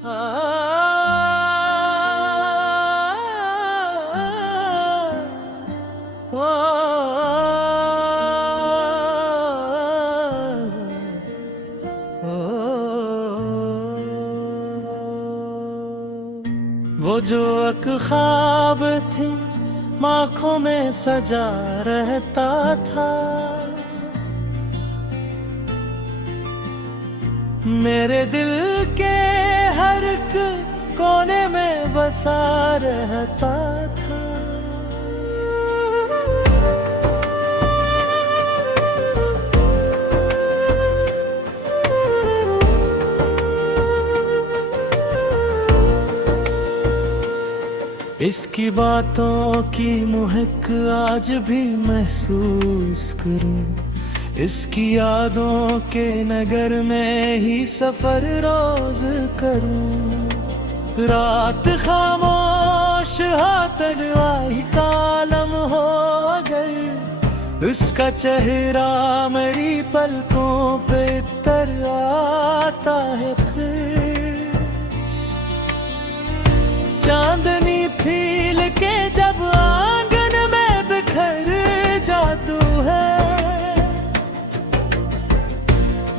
वो जो एक ख्वाब थी आँखों में सजा रहता था, मेरे दिल के हर एक कोने में बसा रहता था। इसकी बातों की महक आज भी महसूस करूं, इसकी यादों के नगर में ही सफर रोज करूं। रात खामोश तन्हाई कालम हो अगर, उसका चेहरा मेरी पलकों पे तर आता है। फिर चांदनी फील के जब आंगन में बिखर जादू है,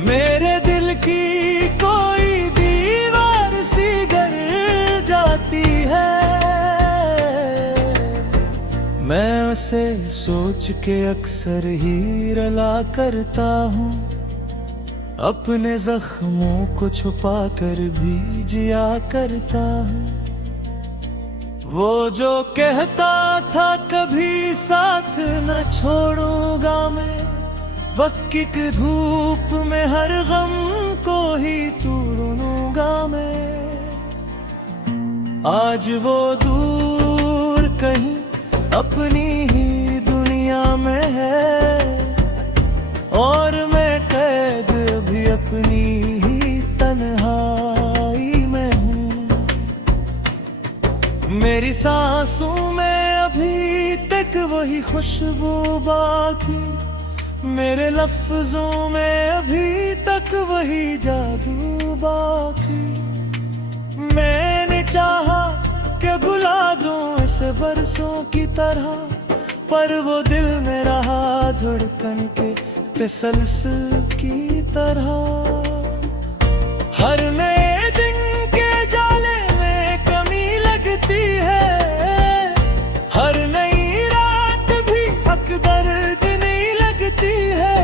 मेरे दिल की कोई दीवार सी गर जाती है। मैं उसे सोच के अक्सर ही रला करता हूँ, अपने जख्मों को छुपा कर भी जिया करता हूँ। वो जो कहता था कभी साथ न छोड़ूंगा मैं, वक्त की धूप में हर गम को ही तोड़ूंगा मैं। आज वो दूर कहीं अपनी ही दुनिया में है, और मैं कैद भी अपनी ही तन्हाई में हूँ। मेरी सांसों में अभी तक वही खुशबू बाकी, मेरे लफ्जों में अभी तक वही जादू बाकी। मैंने चाहा कि भुला दूं इसे बरसों की तरह, पर वो दिल में रहा धड़कन के तसलसल की तरह। हर नए दिन के जाले में कमी लगती है, हर नई रात भी हकदर्द नहीं लगती है।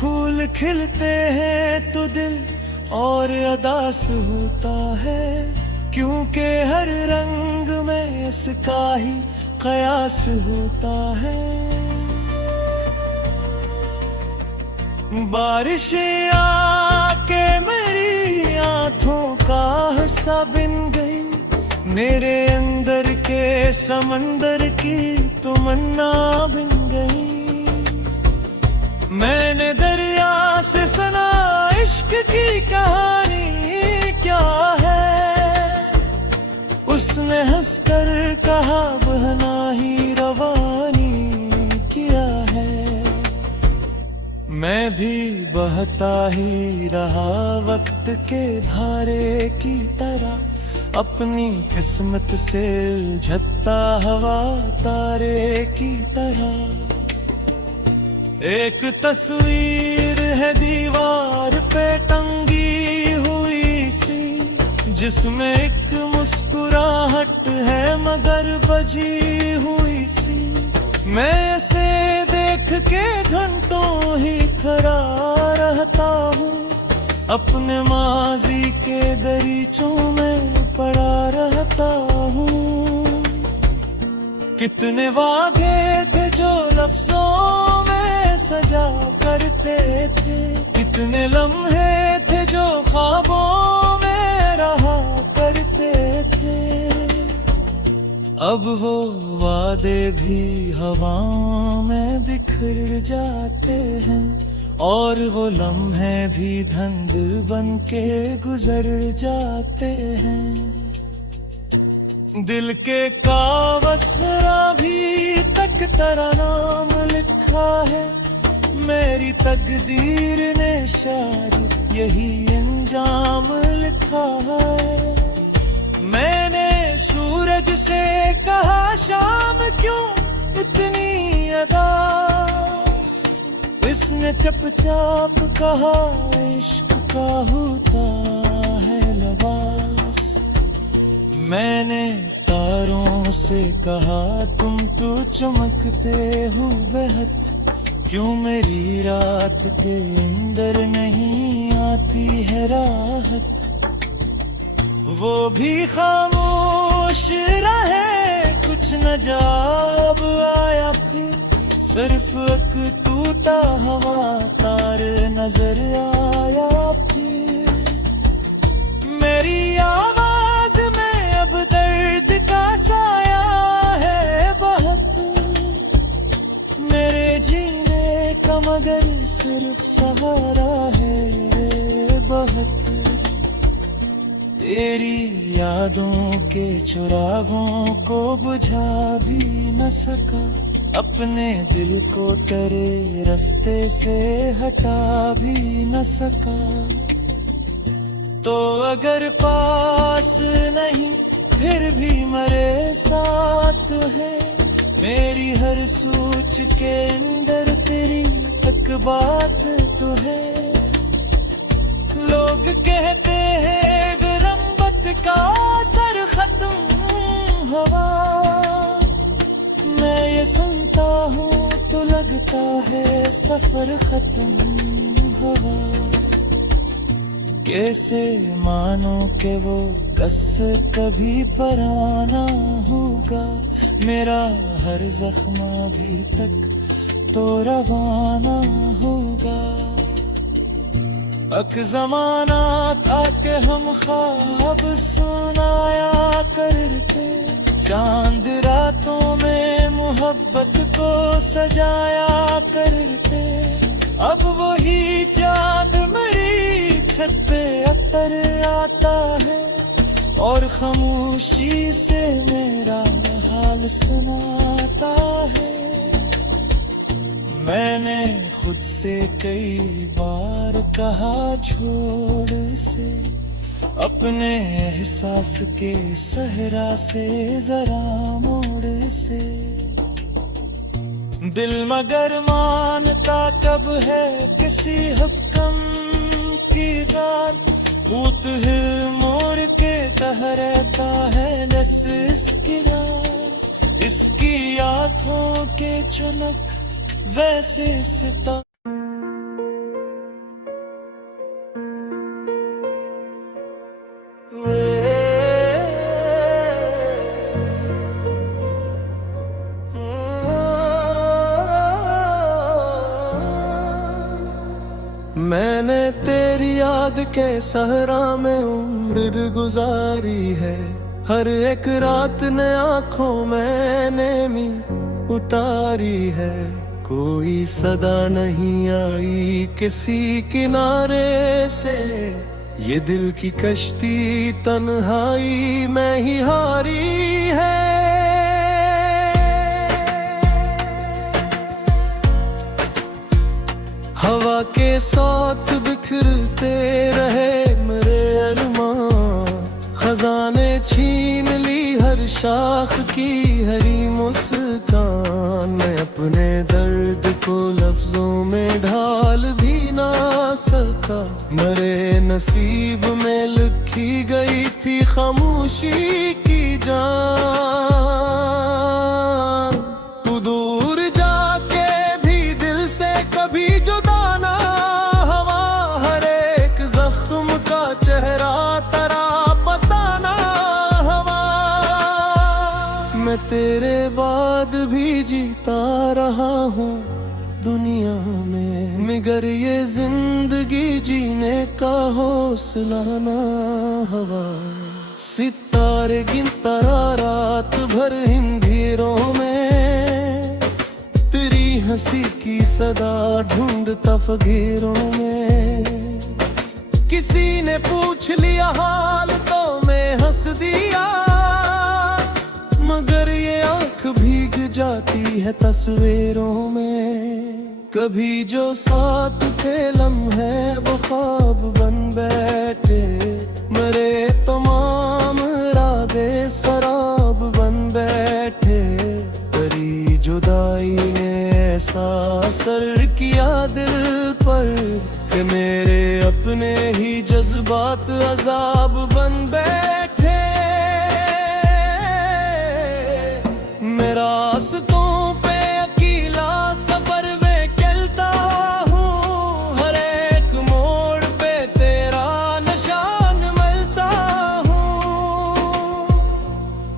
फूल खिलते हैं तो दिल और अदास होता है, क्योंकि हर रंग में इसका ही कयास होता है। बारिशें आके मेरी आंखों का हिस्सा बिन गई, मेरे अंदर के समंदर की तमन्ना बिन गई। मैंने दरिया से सुना इश्क की कहानी क्या है, उसने हंसकर कहा बहना ही रवानी किया है। मैं भी बहता ही रहा वक्त के धारे की तरह, अपनी किस्मत से उलझता हवा तारे की तरह। एक तस्वीर है दीवार पे टंगी हुई सी, जिसमें एक मुस्कुराहट है मगर बजी हुई सी। मैं इसे देख के घंटों ही खड़ा रहता हूँ, अपने माजी के दरीचों में पड़ा रहता हूँ। कितने वादे थे जो लफ्जों में सजा करते थे, कितने लम्हे थे जो ख्वाबों में रहा करते थे। अब वो वादे भी हवाओं में बिखर जाते हैं, और वो लम्हे भी धंध बन के गुजर जाते हैं। दिल के कागज पर अभी तक तेरा नाम लिखा है, मेरी तकदीर ने शायद यही अंजाम लिखा है। मैंने सूरज से कहा शाम क्यों इतनी अदास, इसने चुपचाप कहा इश्क का होता है लिबास। मैंने तारों से कहा तुम तो चमकते हो बेहद, क्यों मेरी रात के अंदर नहीं आती है राहत। वो भी खामोश रहे, कुछ न जवाब आया फिर सिर्फ एक टूटा हवा तार नजर आया फिर। मेरी आवाज में अब दर्द का साया है बहुत, मेरे जीने का मगर सिर्फ सहारा है बहुत। तेरी यादों के चिरागों को बुझा भी न सका, अपने दिल को तेरे रास्ते से हटा भी न सका। तो अगर पास नहीं फिर भी मेरे साथ है, मेरी हर सोच के अंदर तेरी एक बात तो है। लोग कहते हैं विरंबत का असर खत्म हुआ, मैं ये सुनता हूँ तो लगता है सफर खत्म हुआ। कैसे मानो कि वो कस कभी पराना होगा, मेरा हर जख्म अभी तक तो रवाना होगा। अक जमाना था कि हम ख्वाब सुनाया करते, चांद रातों में मोहब्बत को सजाया करते। अब वही चांद मेरी छत पे अतर आता है, और खामोशी से मेरा हाल सुनाता है। मैंने खुद से कई बार कहा छोड़ से, अपने एहसास के सहरा से जरा मोड़ से। दिल मगर मानता कब है किसी हुक्म की बात, भूत है मोड़ के तह रहता है बस इसकी रात। इसकी आँखों के चुनक वैसे सिता मैंने तेरी याद के सहरा में उम्र गुजारी है, हर एक रात ने आँखों में नेमी उतारी है। कोई सदा नहीं आई किसी किनारे से, ये दिल की कश्ती तन्हाई में ही हारी है। हवा के साथ बिखरते रहे मेरे अरमान, खजाने छीन ली हर शाख की हरी मुस्कान। मैं अपने दर्द को लफ्जों में ढाल भी ना सका, मेरे नसीब में लिखी गई थी खामोशी की जान। तू दूर जाके भी दिल से कभी जुदा ना हवा, हर एक जख्म का चेहरा तेरा पता ना हवा। मैं तेरे बाद भी जीता रहा हूँ दुनिया में, मगर ये जिंदगी जीने का हौसला ना हवा। सितारे गिनता रात भर हिंदीरों में, तेरी हंसी की सदा ढूंढता फकीरों में। किसी ने पूछ लिया हाल तो मैं हंस दिया, मगर ये आंख भीग जाती है तस्वीरों में। कभी जो साथ थे लम्हे वो ख्वाब बन बैठे, मेरे तमाम इरादे शराब बन बैठे। तेरी जुदाई ने ऐसा असर किया दिल पर कि मेरे अपने ही जज्बात अजाब बन बैठे। मैं रास्तों पे अकेला सफर में चलता हूँ, हर एक मोड़ पे तेरा निशान मिलता हूँ।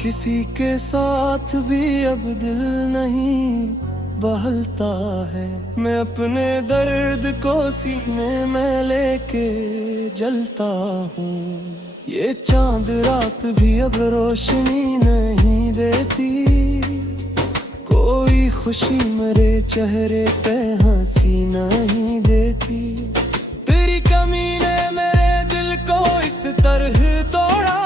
किसी के साथ भी अब दिल नहीं बहलता है, मैं अपने दर्द को सीने में लेके जलता हूँ। ये चांद रात भी अब रोशनी नहीं देती, कोई खुशी मेरे चेहरे पे हंसी नहीं देती। तेरी कमी ने मेरे दिल को इस तरह तोड़ा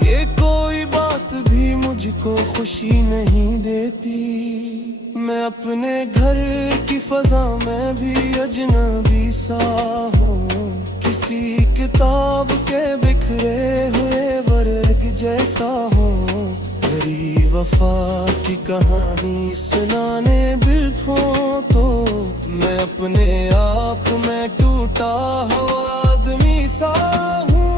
कि कोई बात भी मुझको खुशी नहीं देती। मैं अपने घर की फजा में भी अजनबी सा हूँ, किसी किताब के बिखरे हुए वर्ग जैसा हूँ। तेरी वफा की कहानी सुनाने बिल्कुल तो मैं अपने आप में टूटा हुआ आदमी सा हूँ।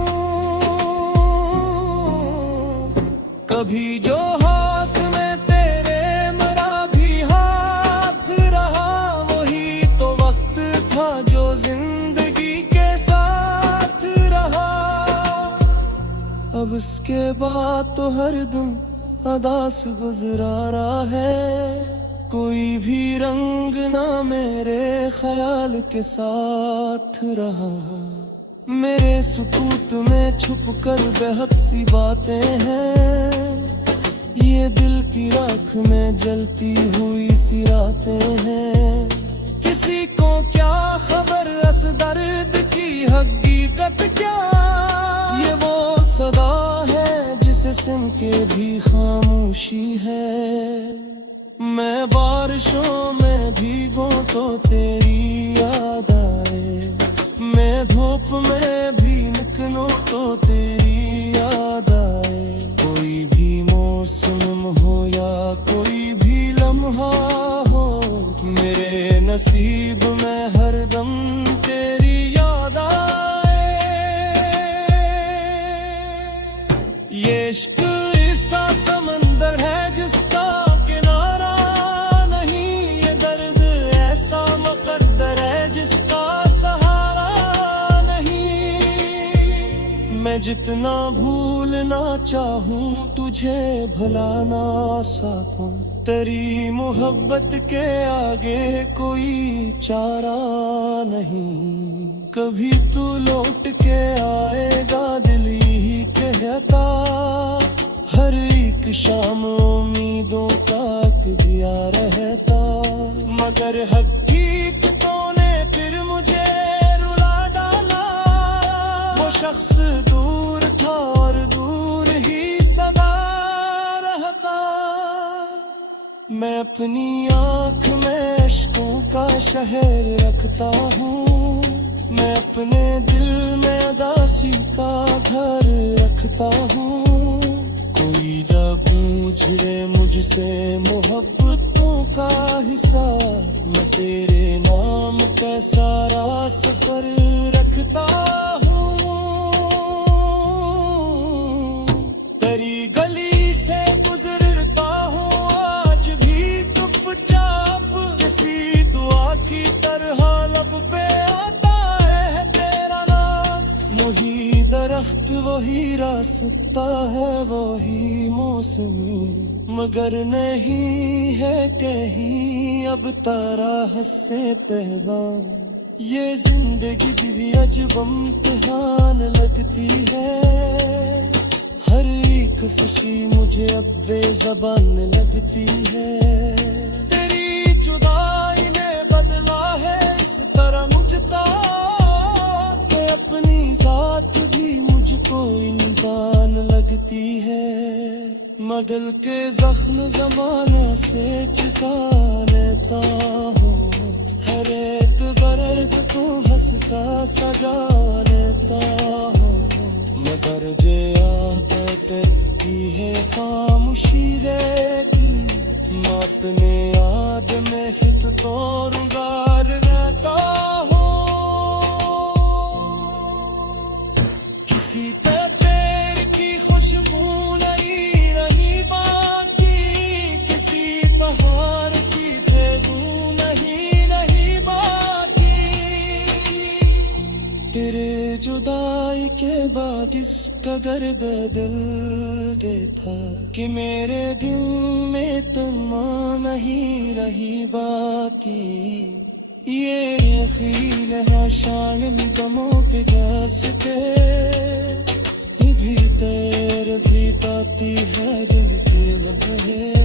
कभी जो हाथ में तेरे मरा भी हाथ रहा, वही तो वक्त था जो जिंदगी के साथ रहा। अब उसके बाद तो हर दम अदास गुजरा रहा है, कोई भी रंग ना मेरे ख्याल के साथ रहा। मेरे सुकूत में छुप कर बेहद सी बातें हैं, ये दिल की राख में जलती हुई सी रातें हैं। किसी को क्या खबर इस दर्द की हकीकत क्या, ये वो सदा है जिसे सुन के भी खामोशी है। मैं बारिशों में भीगूं तो तेरी याद आए, मैं धूप में भी निकलूं तो तेरी याद आए। कोई भी मौसम हो या कोई भी लम्हा हो, मेरे नसीब में हरदम तेरी याद आए। ये इश्क ऐसा समंदर है जिसका किनारा नहीं, ये दर्द ऐसा मुकद्दर है जिसका सहारा नहीं। मैं जितना भूलना चाहूँ तुझे भुला ना सकूं, तेरी मोहब्बत के आगे कोई चारा नहीं। कभी तू लौट के आएगा दिल ही कहता, हर एक शाम उम्मीदों का दिया रहता। मगर हकीकतों ने फिर मुझे रुला डाला, वो शख्स दूर था और दूर ही सदा रहता। मैं अपनी आँख में अश्कों का शहर रखता हूँ, मैं अपने दिल में उदासी का घर रखता हूँ। कोई जब पूछे मुझसे मोहब्बतों का हिसाब, मैं तेरे नाम का सारा सफर रखता हूँ। तेरी गली से गुजरता हूँ आज भी चुपचाप, किसी दुआ की तरह लब पे आता है तेरा नाम। वही दरख्त वही रास्ता है वही मौसम, मगर नहीं है कहीं अब तरह से पैगाम। ये जिंदगी भी अजब इम्तिहान लगती है, हर एक खुशी मुझे अब बेज़बान लगती है। तेरी जुदाई ने बदला है इस तरह मुझको कि अपनी जात भी मुझको इंसान लगती है। मगल के जख्म जमाना से चुकाने लेता हूँ, हर एक दर्द को हंसता सजा लेता हूँ। मैं दर्जे आदत की है खामोशी की, मौत ने याद में हित तोड़ गार लेता हूँ। किसी तेरे की खुशबू नहीं रही बाकी, किसी पहाड़ की खुशबू नहीं रही बाकी। तेरे जुदाई के बाद इस कदर दिल देखा कि मेरे दिल में तमा नहीं रही बाकी। ये खील है शायद गमों के जैसे, ये भी तेरे भी ताती है दिल की लबे।